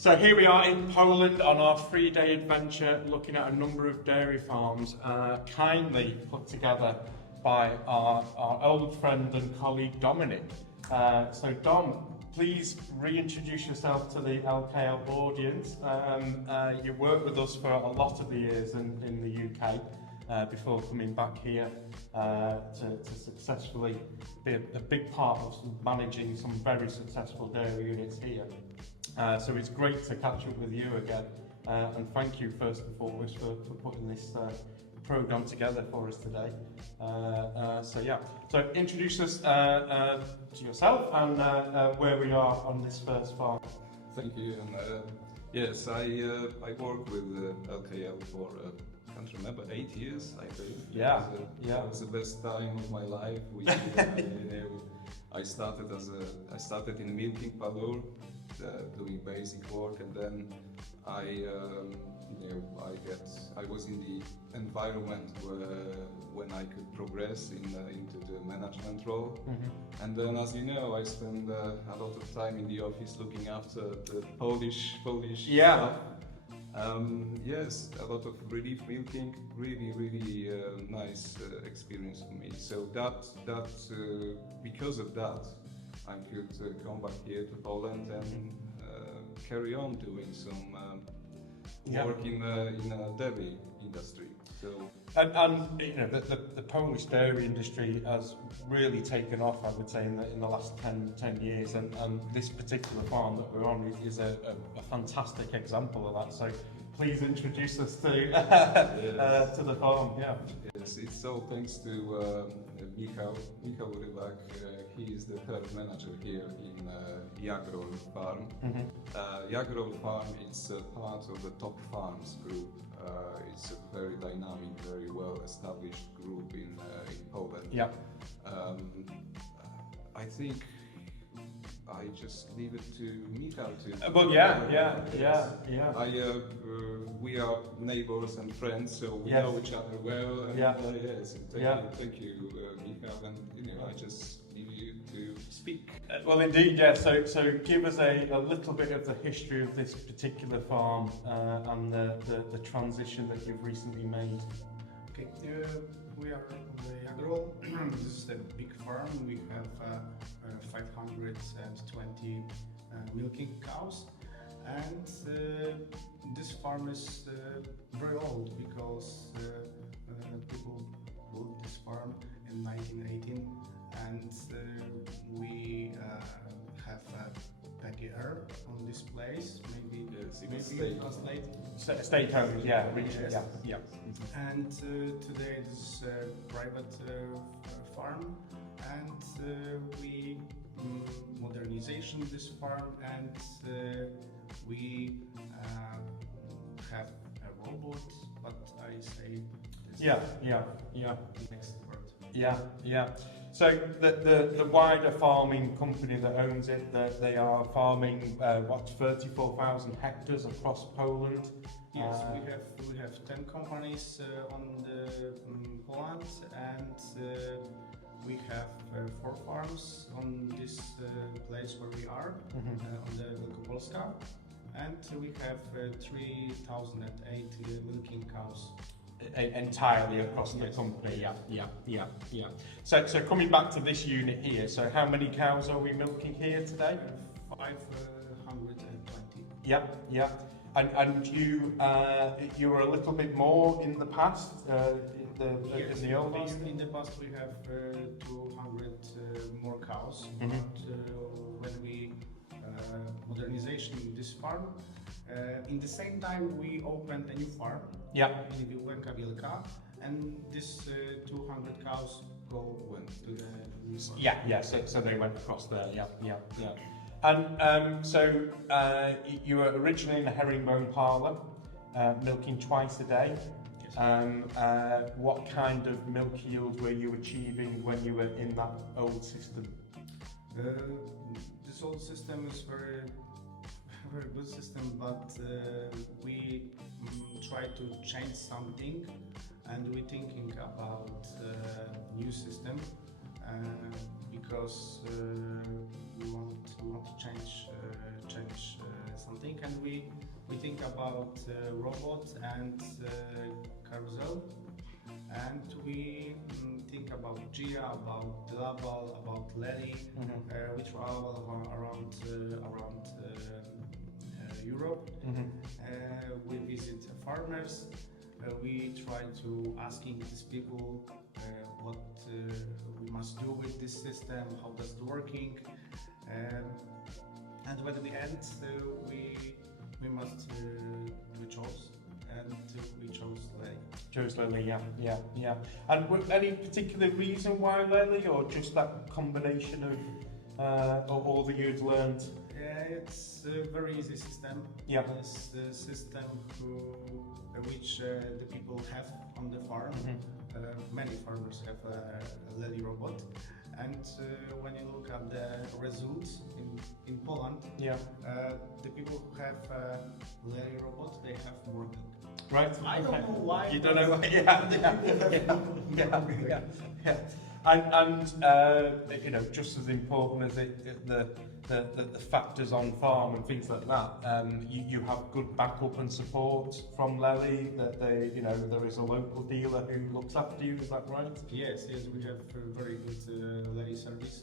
So here we are in Poland on our 3-day adventure, looking at a number of dairy farms, kindly put together by our old friend and colleague Dominic. So Dom, please reintroduce yourself to the LKL audience. You worked with us for a lot of the years in the UK before coming back here to successfully be a big part of managing some very successful dairy units here. So it's great to catch up with you again, and thank you first and foremost for putting this programme together for us today. So introduce us to yourself and where we are on this first farm. Thank you. And yes, I worked with LKL for can't remember 8 years, I think. Yeah, That was the best time of my life. I started in milking parlour, doing basic work, and then I was in the environment when I could progress into the management role. Mm-hmm. And then, as you know, I spent a lot of time in the office looking after the Polish stuff. Yes, a lot of relief milking, really nice experience for me. So because of that, I could come back here to Poland and carry on doing some work in a dairy industry. So and you know the Polish dairy industry has really taken off, I would say, in the last 10 years, and this particular farm that we're on is a fantastic example of that. So please introduce us to the farm. Yeah. Yes, it's all thanks to Michał Rybak. He is the third manager here in Jagrol Farm. Mm-hmm. Jagrol Farm is part of the Top Farms group. It's a very dynamic, very well established group in Poland. Yeah. I think I just leave it to Michał to. But yeah. We are neighbors and friends, so we know each other well. And, yes, thank you, Michał, and I just leave you to speak. Well, indeed, yeah. So give us a little bit of the history of this particular farm and the transition that you've recently made. Okay, we are on the Jagrol. This is a big farm. We have 520 milking cows, and this farm is very old because people built this farm in 1918, and we have PGR on this place. Maybe translate. State-owned, region, yeah. And today this is a private farm, and we modernization this farm, and we have a robot, but I say this next word. Yeah. So the wider farming company that owns it, they are farming 34,000 hectares across Poland. Yes, we have 10 companies on the Poland, and we have 4 farms on this place where we are, on the Wielkopolska, and we have 3,008 milking cows. Entirely across the company, yeah. So coming back to this unit here, so how many cows are we milking here today? 520. Yeah. And you were a little bit more in the past, in the old days? In the past we have 200 more cows, but when we modernization this farm, in the same time we opened a new farm in Łęka Wielka, and this 200 cows went to the new farm. Yeah. So they went across there. Yeah. And so you were originally in the herringbone parlour, milking twice a day. Yes. What kind of milk yield were you achieving when you were in that old system? This old system is very good system, but we try to change something, and we're thinking about new system because we want to change something, and we think about robots and carousel, and we think about Gia, about Global, about Lely. We travel around Europe. We visit farmers. We try to asking these people what we must do with this system, how does it working, and when we end, we must we chose, and we chose Lely. Chose Lely, yeah. And any particular reason why Lely, or just that combination of all that you'd learned? It's a very easy system. Yeah. It's the system which the people have on the farm. Many farmers have a Lely robot, and when you look at the results in Poland, the people who have a Lely robot, they have more milk. Right. I don't know why. You don't know why? Yeah. And you know, just as important as the factors on farm and things like that, you have good backup and support from Lely. That there is a local dealer who looks after you. Is that right? Yes, we have a very good Lely service.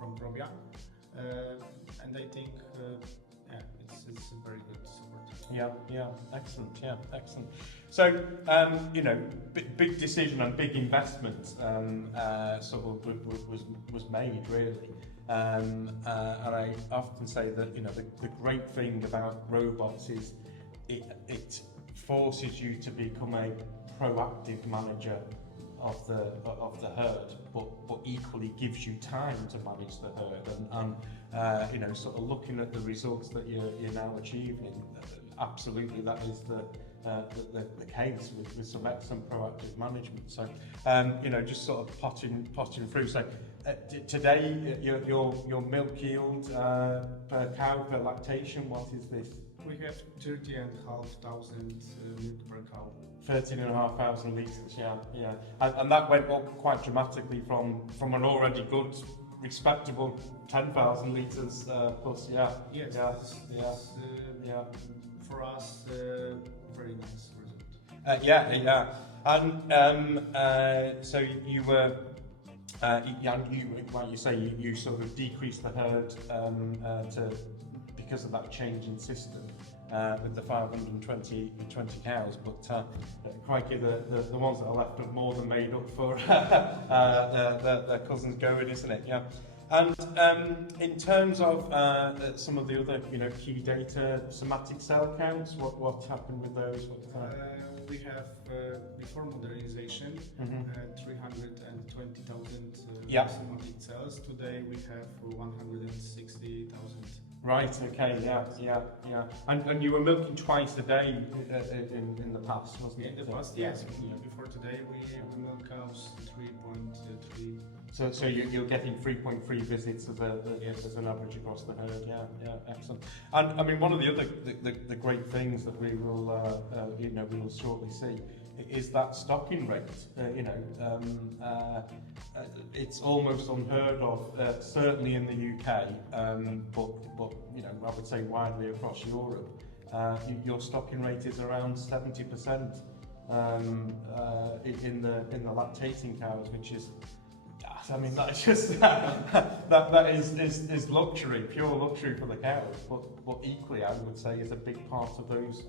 From Probia, and I think it's a very good support. Excellent. So, big decision and big investment sort of was made, really. And I often say that the great thing about robots is it forces you to become a proactive manager of the herd, but equally gives you time to manage the herd, and sort of looking at the results that you're now achieving. Absolutely, that is the case with some excellent proactive management. So, just sort of potting through. So, today your milk yield per cow per lactation, what is this? We have 30,500 milk per cow. 13,500 litres, yeah. And that went up quite dramatically from an already good, respectable 10,000 litres plus, Yes, for us, very nice result. And so you were, like you say, you sort of decreased the herd because of that change in system. With the 520 cows, but crikey, the ones that are left have more than made up for their cousins going, isn't it? Yeah. And in terms of some of the other key data, somatic cell counts, what happened with those? We have before modernization 320,000 somatic cells. Today we have 160,000. Right. Okay. Yeah. And you were milking twice a day in the past, wasn't it? In the past, yes. Before today, we milk cows 3.3. So you're getting 3.3 visits as an average across the herd. Yeah. Excellent. And I mean, one of the other the great things that we will shortly see is that stocking rate. It's almost unheard of, certainly in the UK, but I would say widely across Europe. Your stocking rate is around 70% in the lactating cows, which is, I mean, that is just that is luxury, pure luxury for the cows. But equally, I would say, is a big part of those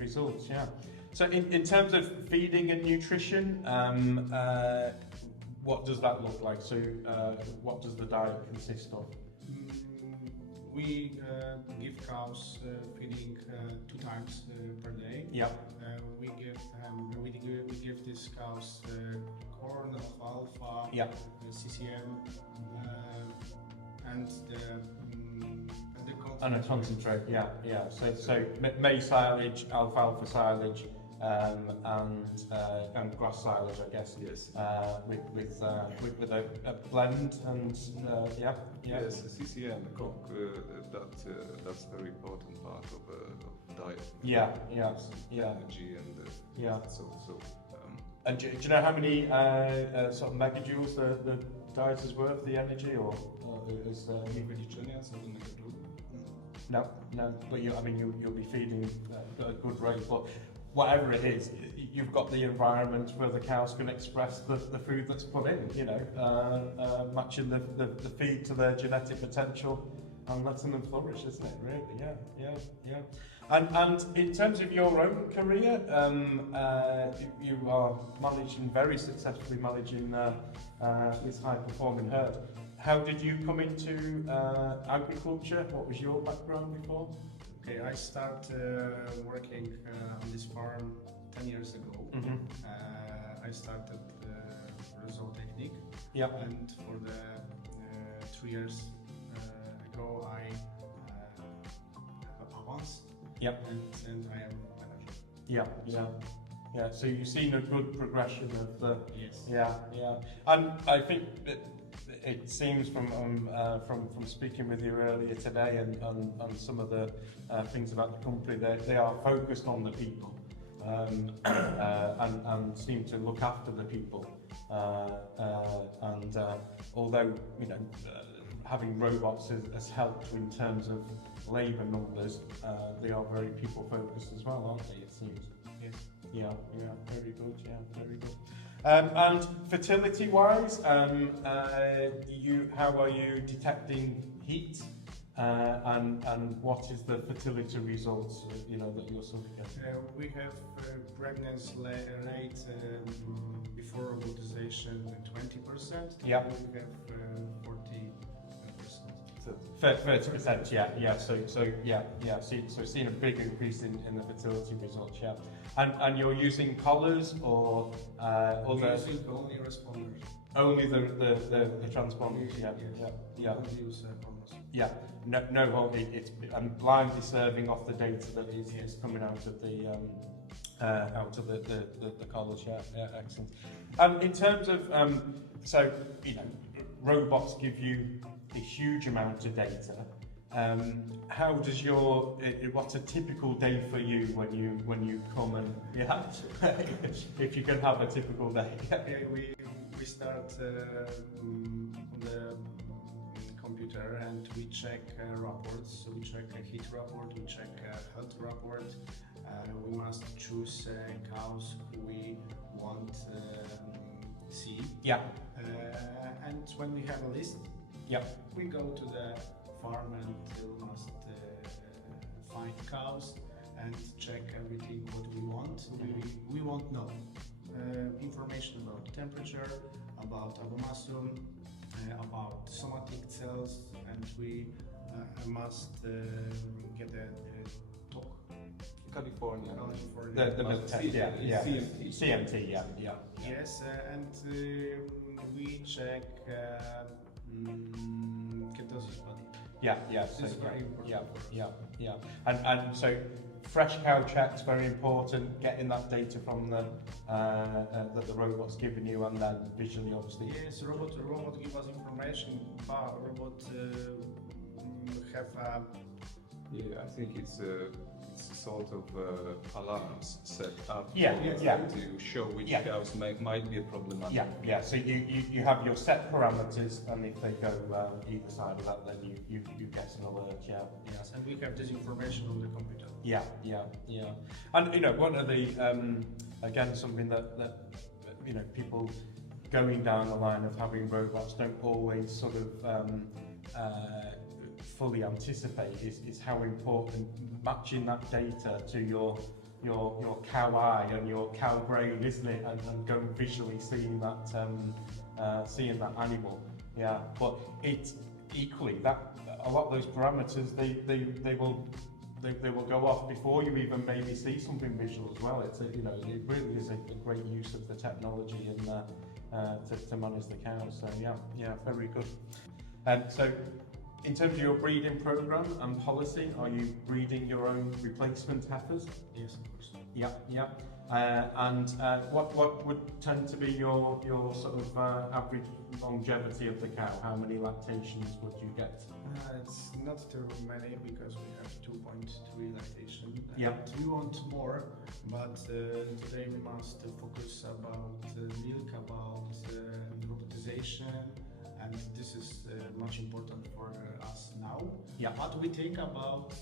results. Yeah. So in terms of feeding and nutrition, what does that look like? So what does the diet consist of? We give cows feeding 2 times per day. Yeah. We give these cows corn, alfalfa, CCM, and a concentrate. Yeah. So maize silage, alfalfa silage, and grass silage, I guess. Yes. With a blend and Yes, CCM, that's a very important part of diet. Energy and And do you know how many sort of megajoules the diet is worth the energy, or is Nie wyliczenia co do trudu. no, no? But I mean, you'll be feeding at a good rate, but whatever it is, you've got the environment where the cows can express the food that's put in. You know, matching the feed to their genetic potential and letting them flourish, isn't it? Really, yeah. And in terms of your own career, you are very successfully managing this high-performing herd. How did you come into agriculture? What was your background before? Okay, I started working on this farm 10 years ago. I started Zootechnic, and for the 3 years ago I advanced. And I am manager. Yeah. So you've seen a good progression of the. Yes. Yeah. And I think it seems from speaking with you earlier today and some of the things about the company, they are focused on the people and seem to look after the people. And although having robots has helped in terms of labour numbers, they are very people focused as well, aren't they? It seems. Yes. Yeah, very good. Yeah, very good. And fertility-wise, how are you detecting heat? And what is the fertility results? That you're looking at? We have pregnancy rate before robotisation 20%. Yeah. We have 40%. 30%, yeah. So seeing a big increase in the fertility results, yeah. And you're using collars or We're using only responders. only the transponders, yeah. We don't use bonus. Yeah, no, it's I'm blindly serving off the data that is coming out of the college. Yeah, excellent. In terms of robots give you a huge amount of data. How does what's a typical day for you when you come and if you can have a typical day? We start on the computer and we check reports. So we check a heat report, we check a health report. We must choose cows who we want to see. Yeah. And when we have a list, we go to the farm and we must find cows and check everything what we want. We want know information about temperature, about abomasum, about somatic cells, and we must get a talk. California. The milk test, CMT. CMT, Yes, and we check ketosis body. So, This is very important. Yeah. And so fresh cow checks very important. Getting that data from that the robot's giving you, and then visually, obviously. Yes, robot give us information. But robot have. Yeah, I think it's sort of alarms set up to show which cows might be a problematic. Yeah. So you have your set parameters, and if they go either side of that, then you get an alert. Yes, and we have this information on the computer. Yeah. And one of the again something that people going down the line of having robots don't always sort of fully anticipate is how important matching that data to your cow eye and your cow brain, isn't it? And going visually seeing that animal. Yeah, but it's equally that a lot of those parameters they will go off before you even maybe see something visual as well. It's it really is a great use of the technology to manage the cows. So yeah, very good. So in terms of your breeding program and policy, are you breeding your own replacement heifers? Yes, of course. Yeah. And what would tend to be your sort of average longevity of the cow? How many lactations would you get? It's not too many because we have 2.3 lactation. Yeah. We want more, but today we must focus about milk, about robotization, and this is much important for us now. Yeah. What we think about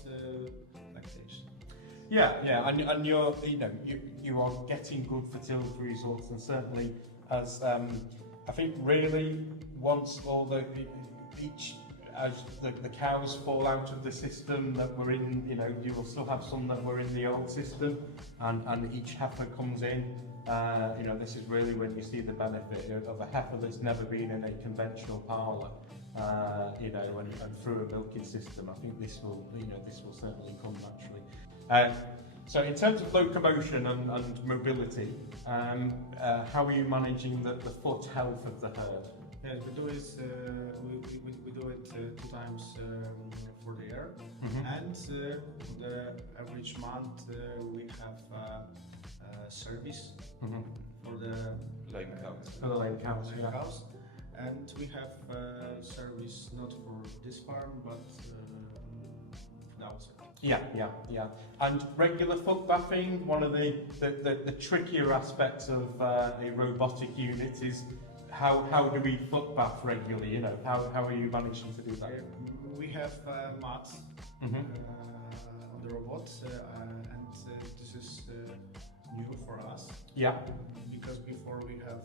lactation? Yeah, and you're, you are getting good fertility results, and certainly as I think really once all as the cows fall out of the system that we're in, you will still have some that were in the old system, and each heifer comes in. This is really when you see the benefit of a heifer that's never been in a conventional parlour. And through a milking system, I think this will certainly come naturally. So in terms of locomotion and mobility, how are you managing the foot health of the herd? Yes, we do is we do it 2 times for the year, and the average month we have service for the Lame cows. For the lame cows, lame yeah. cows, and we have service not for this farm but outside. Yeah. And regular foot bathing, one of the trickier aspects of a robotic unit is how do we foot bath regularly? How are you managing to do that? We have mats on the robot, and this is new for us. Yeah. Because before we have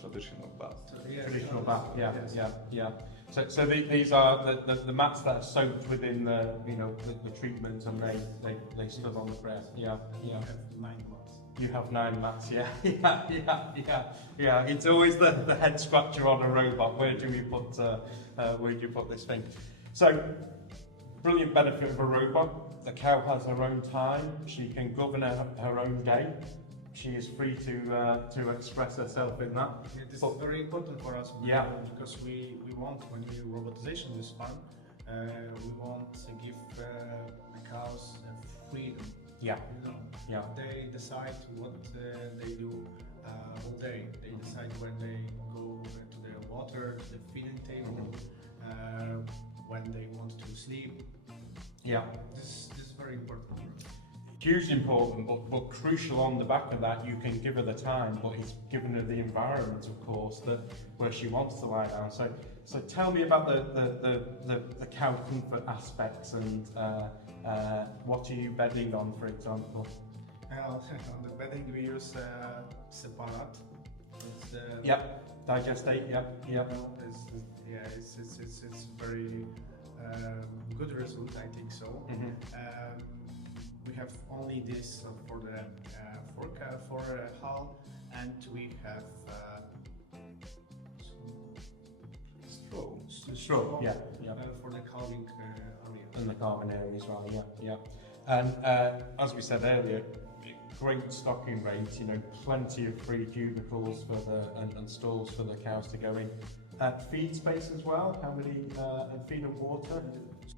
Traditional bath. Traditional bath, Yes. yeah. So these are the mats that are soaked within the treatment, and they stood on the breast. Yeah. We have 9 mats. You have 9 mats, yeah. It's always the head scratcher on a robot. Where do you put this thing? So, brilliant benefit of a robot. The cow has her own time. She can govern her own day. She is free to express herself in that. Yeah, this is very important for us. Yeah. Because we want, when we robotization this farm, we want to give the cows freedom. Yeah. Yeah. They decide what they do all day. They decide when they go to the water, to the feeding table, when they want to sleep. Yeah. This is very important. Hugely important, but crucial on the back of that. You can give her the time, but it's given her the environment, of course, where she wants to lie down. So tell me about the cow comfort aspects, and what are you bedding on, for example? On the bedding we use separate. Digestate. Yep. It's very good result, I think so. We have only this for the for hull, and we have Straw. Yeah. for the calving area. And the calving area as well. Yeah. And as we said earlier, great stocking rate. Plenty of free cubicles and stalls for the cows to go in. Feed space as well. How many? And feed and water.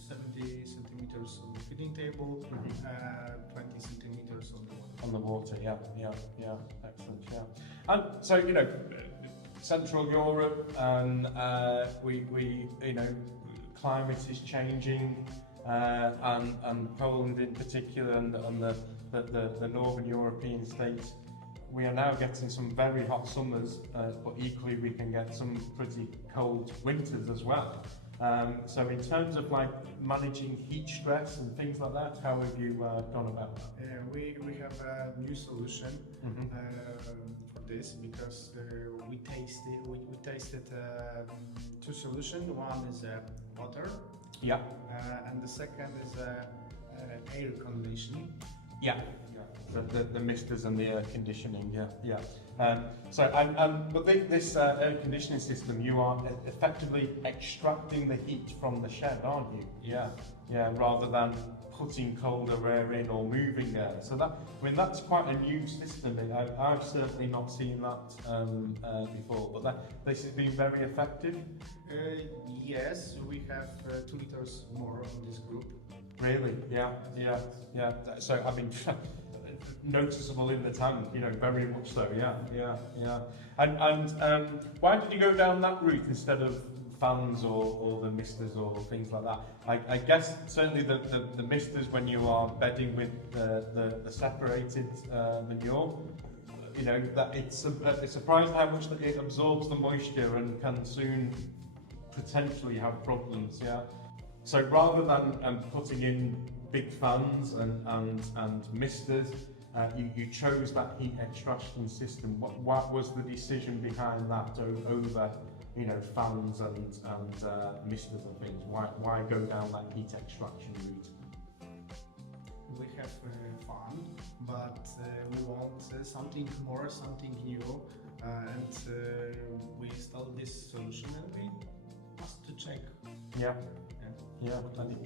70 centimeters on the feeding table, 20 centimeters on the water. On the water, yeah, excellent, yeah. And so, Central Europe, and climate is changing, and Poland in particular, and the Northern European states, we are now getting some very hot summers, but equally we can get some pretty cold winters as well. So in terms of managing heat stress and things like that, how have you gone about that? We have a new solution for this, because we tasted 2 solutions. One is water, and the second is air conditioning. Yeah. The misters and the air conditioning, yeah. But this air conditioning system, you are effectively extracting the heat from the shed, aren't you? Yeah. Rather than putting colder air in or moving air. So that's quite a new system. I've certainly not seen that before. But this has been very effective. Yes, we have 2 liters more on this group. Really? Yeah. So noticeable in the tank, very much so. Yeah. And why did you go down that route instead of fans or the misters or things like that? I guess certainly the misters, when you are bedding with the separated manure, you know, that it's surprised how much that it absorbs the moisture and can soon potentially have problems. Yeah. So rather than putting in big fans and misters, you chose that heat extraction system. What was the decision behind that over, you know, fans and misters and things? Why go down that heat extraction route? We have fun, but we want something more, something new, and we installed this solution and we must to check Yeah. Yeah.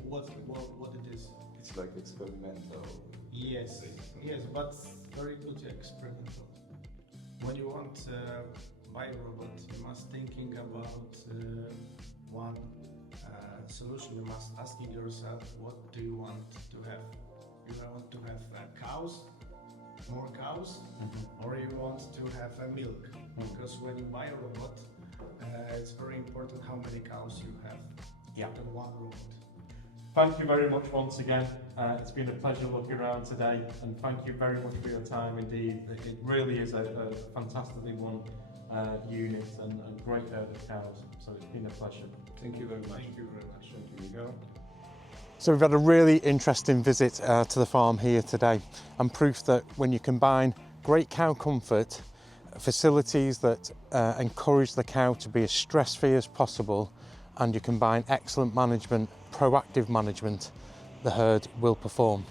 what it is. It's like experimental. Yes, yes, but very good experimental. When you want buy a robot, you must thinking about one solution. You must asking yourself, what do you want to have? You want to have cows, more cows, or you want to have milk? Because when you buy a robot, it's very important how many cows you have. Yeah. In one robot. Thank you very much once again. It's been a pleasure looking around today, and thank you very much for your time indeed. It really is a fantastically won unit and great herd of cows, so it's been a pleasure. Thank you very much. Thank you very much. Thank you, Miguel. So we've had a really interesting visit to the farm here today, and proof that when you combine great cow comfort, facilities that encourage the cow to be as stress-free as possible, and you combine excellent management, proactive management, the herd will perform.